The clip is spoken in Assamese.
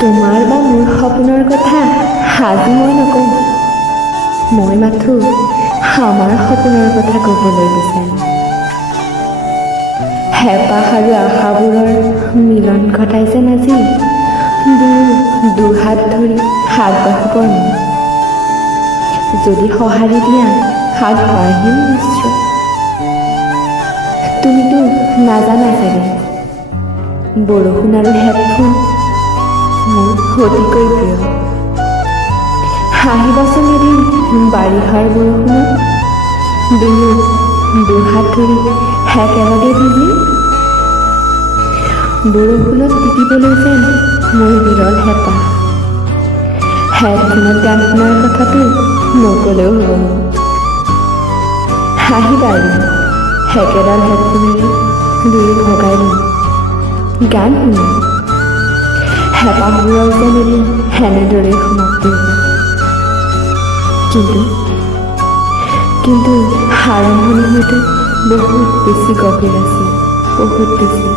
তোমাৰ বা মোৰ সপোনৰ কথা আজি মই নকওঁ, মই মাথো আমাৰ সপোনৰ কথা ক'বলৈ বিচাৰিম। হেঁপাহ আৰু আশাবোৰৰ মিলন ঘটাই যেন আজি দুহাত ধৰি আগবাঢ়িবৰ মন। যদি সঁহাৰি দিয়া আগবাঢ়িম নিশ্চয়। তুমিতো নাজানা চাগে, বৰষুণ আৰু হেডফোন মোৰ অতিকৈ প্ৰিয়। আহিবাচোন এদিন বাৰিষাৰ বৰষুণত, দুহাত ধৰি একেলগে ভিজিম। বৰষুণত তিতিবলৈ যেন মোৰ বিৰল হেঁপাহ। হেডফোনত গান শুনাৰ কথাটো নকলেও হ'ব মোৰ। আহিবা এদিন একেডাল হেডফোনেৰে দুয়ো ভগাই দিম, গান শুনিম। হেঁপাহবোৰৰ যেন এদিন এনেদৰেই সমাপ্তি হ'ব। কিন্তু আৰম্ভণি হয়তো বহুত বেছি গভীৰ আছিল, বহুত বেছি।